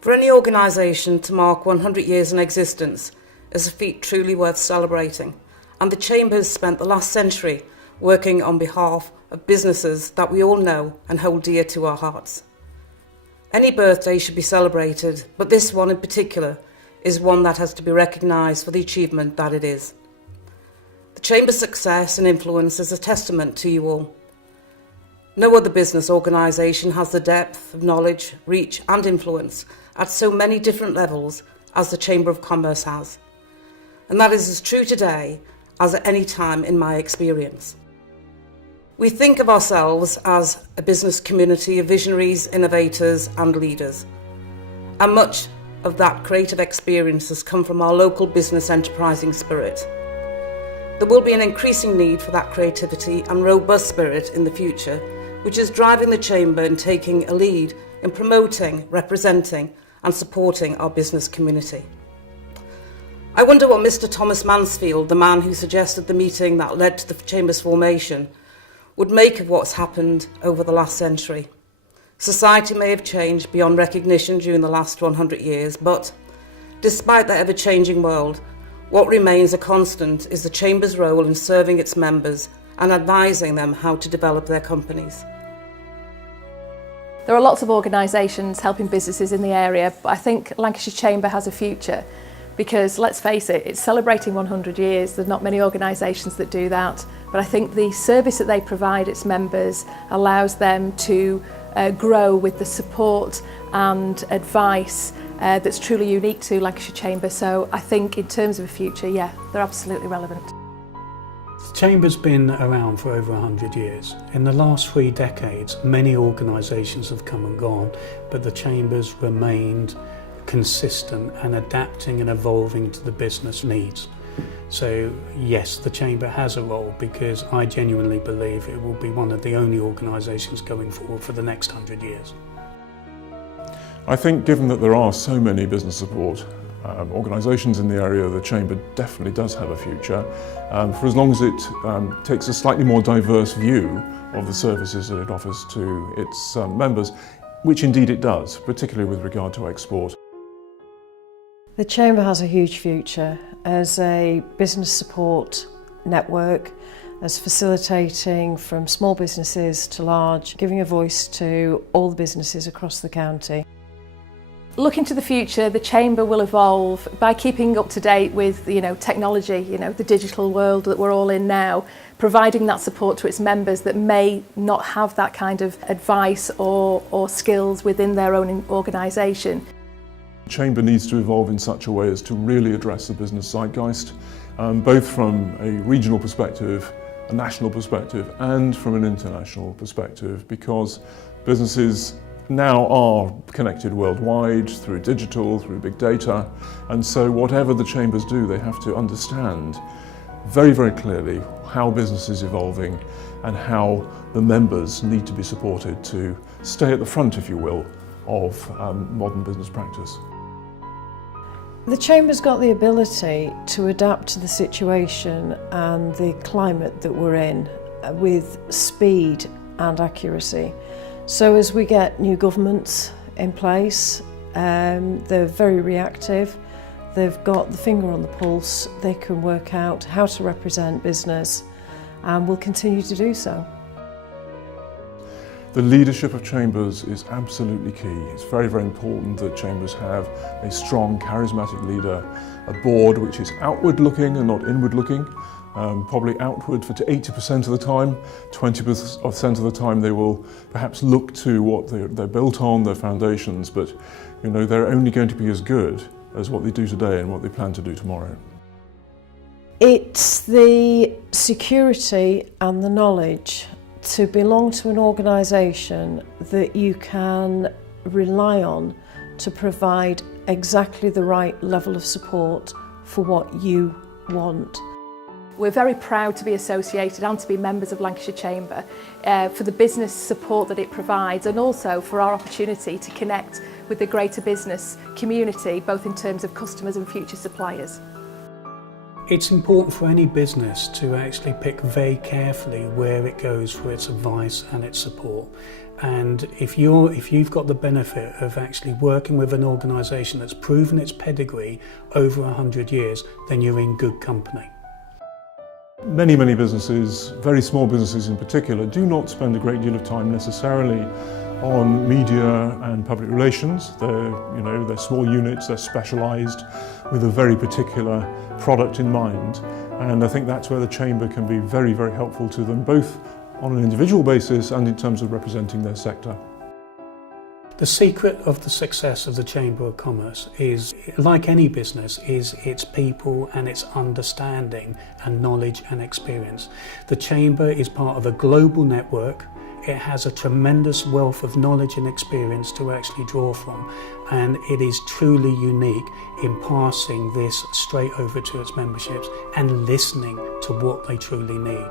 For any organisation to mark 100 years in existence is a feat truly worth celebrating, and the Chamber has spent the last century working on behalf of businesses that we all know and hold dear to our hearts. Any birthday should be celebrated, but this one in particular is one that has to be recognised for the achievement that it is. The Chamber's success and influence is a testament to you all. No other business organisation has the depth of knowledge, reach and influence at so many different levels as the Chamber of Commerce has. And that is as true today as at any time in my experience. We think of ourselves as a business community of visionaries, innovators and leaders. And much of that creative experience has come from our local business enterprising spirit. There will be an increasing need for that creativity and robust spirit in the future, which is driving the Chamber in taking a lead in promoting, representing and supporting our business community. I wonder what Mr. Thomas Mansfield, the man who suggested the meeting that led to the Chamber's formation, would make of what's happened over the last century. Society may have changed beyond recognition during the last 100 years, but despite that ever-changing world, what remains a constant is the Chamber's role in serving its members and advising them how to develop their companies. There are lots of organisations helping businesses in the area, but I think Lancashire Chamber has a future because, let's face it, it's celebrating 100 years. There's not many organisations that do that, but I think the service that they provide its members allows them to grow with the support and advice that's truly unique to Lancashire Chamber. So I think in terms of a future, yeah, they're absolutely relevant. The Chamber's been around for over 100 years. In the last 3 decades, many organisations have come and gone, but the Chamber's remained consistent and adapting and evolving to the business needs. So yes, the Chamber has a role because I genuinely believe it will be one of the only organisations going forward for the next 100 years. I think given that there are so many business support organisations in the area, the Chamber definitely does have a future, for as long as it takes a slightly more diverse view of the services that it offers to its members, which indeed it does, particularly with regard to export. The Chamber has a huge future as a business support network, as facilitating from small businesses to large, giving a voice to all the businesses across the county. Looking to the future, the Chamber will evolve by keeping up to date with technology, the digital world that we're all in now, providing that support to its members that may not have that kind of advice or skills within their own organisation. The Chamber needs to evolve in such a way as to really address the business zeitgeist, both from a regional perspective, a national perspective and from an international perspective, because businesses now are connected worldwide through digital, through big data, and so whatever the Chambers do, they have to understand very, very clearly how business is evolving and how the members need to be supported to stay at the front, if you will, of modern business practice. The Chamber's got the ability to adapt to the situation and the climate that we're in with speed and accuracy. So as we get new governments in place, they're very reactive, they've got the finger on the pulse, they can work out how to represent business and will continue to do so. The leadership of Chambers is absolutely key. It's very, very important that Chambers have a strong, charismatic leader, a board which is outward-looking and not inward-looking, probably outward for 80% of the time, 20% of the time they will perhaps look to what they're built on, their foundations, but they're only going to be as good as what they do today and what they plan to do tomorrow. It's the security and the knowledge to belong to an organisation that you can rely on to provide exactly the right level of support for what you want. We're very proud to be associated and to be members of Lancashire Chamber for the business support that it provides and also for our opportunity to connect with the greater business community, both in terms of customers and future suppliers. It's important for any business to actually pick very carefully where it goes for its advice and its support. And if you've got the benefit of actually working with an organisation that's proven its pedigree over 100 years, then you're in good company. Many businesses, very small businesses in particular, do not spend a great deal of time necessarily on media and public relations. They're small units, they're specialised with a very particular product in mind. And I think that's where the Chamber can be very helpful to them, both on an individual basis and in terms of representing their sector. The secret of the success of the Chamber of Commerce is, like any business, is its people and its understanding and knowledge and experience. The Chamber is part of a global network. It has a tremendous wealth of knowledge and experience to actually draw from, and it is truly unique in passing this straight over to its memberships and listening to what they truly need.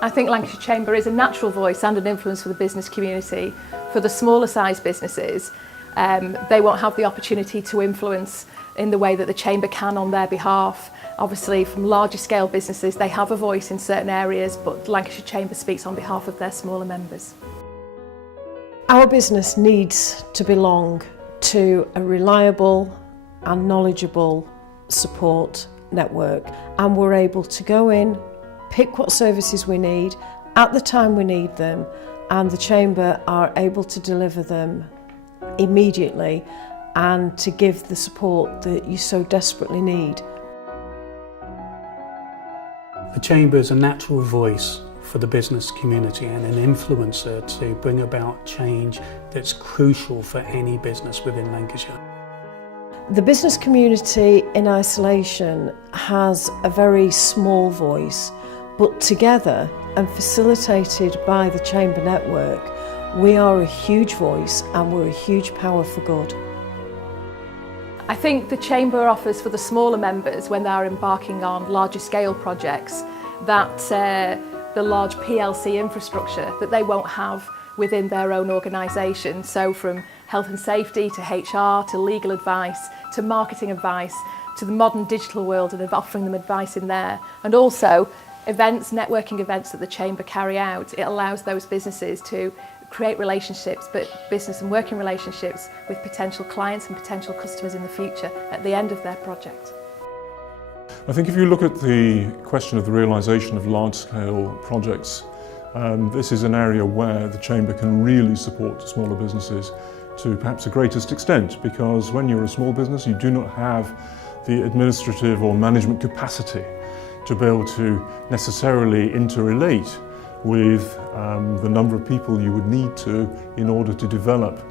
I think Lancashire Chamber is a natural voice and an influence for the business community. For the smaller size businesses, they won't have the opportunity to influence in the way that the Chamber can on their behalf. Obviously, from larger scale businesses, they have a voice in certain areas, but Lancashire Chamber speaks on behalf of their smaller members. Our business needs to belong to a reliable and knowledgeable support network, and we're able to go in, pick what services we need at the time we need them, and the Chamber are able to deliver them immediately and to give the support that you so desperately need. The Chamber is a natural voice for the business community and an influencer to bring about change that's crucial for any business within Lancashire. The business community in isolation has a very small voice, but together and facilitated by the Chamber network, we are a huge voice and we're a huge power for good. I think the Chamber offers for the smaller members, when they are embarking on larger scale projects, that the large PLC infrastructure that they won't have within their own organisation. So from health and safety to HR to legal advice to marketing advice to the modern digital world, and of offering them advice in there. And also events, networking events that the Chamber carry out, it allows those businesses to create relationships, but business and working relationships with potential clients and potential customers in the future at the end of their project. I think if you look at the question of the realisation of large-scale projects, this is an area where the Chamber can really support smaller businesses to perhaps the greatest extent, because when you're a small business you do not have the administrative or management capacity to be able to necessarily interrelate with the number of people you would need to in order to develop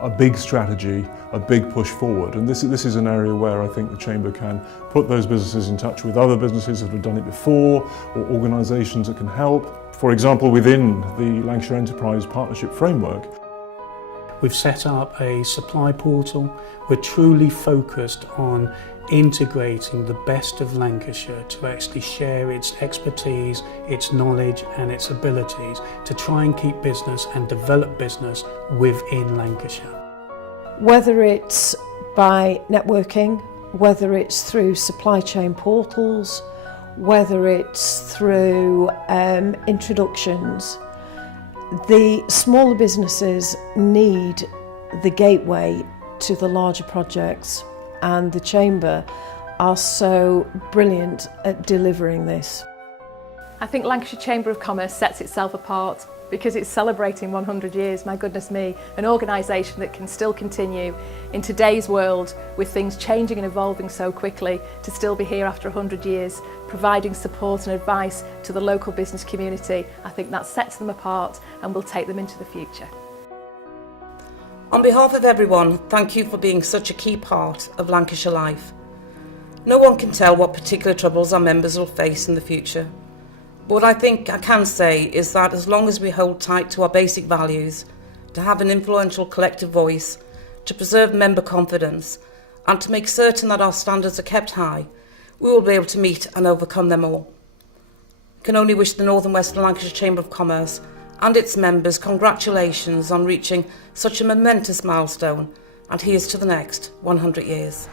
a big strategy, a big push forward. And this is an area where I think the Chamber can put those businesses in touch with other businesses that have done it before, or organisations that can help. For example, within the Lancashire Enterprise Partnership Framework, we've set up a supply portal. We're truly focused on integrating the best of Lancashire to actually share its expertise, its knowledge and its abilities to try and keep business and develop business within Lancashire. Whether it's by networking, whether it's through supply chain portals, whether it's through introductions, the smaller businesses need the gateway to the larger projects, and the Chamber are so brilliant at delivering this. I think Lancashire Chamber of Commerce sets itself apart because it's celebrating 100 years, my goodness me, an organisation that can still continue in today's world with things changing and evolving so quickly, to still be here after 100 years, providing support and advice to the local business community. I think that sets them apart and will take them into the future. On behalf of everyone, thank you for being such a key part of Lancashire life. No one can tell what particular troubles our members will face in the future. But what I think I can say is that as long as we hold tight to our basic values, to have an influential collective voice, to preserve member confidence, and to make certain that our standards are kept high, we will be able to meet and overcome them all. I can only wish the North and Western Lancashire Chamber of Commerce and its members congratulations on reaching such a momentous milestone, and here's to the next 100 years.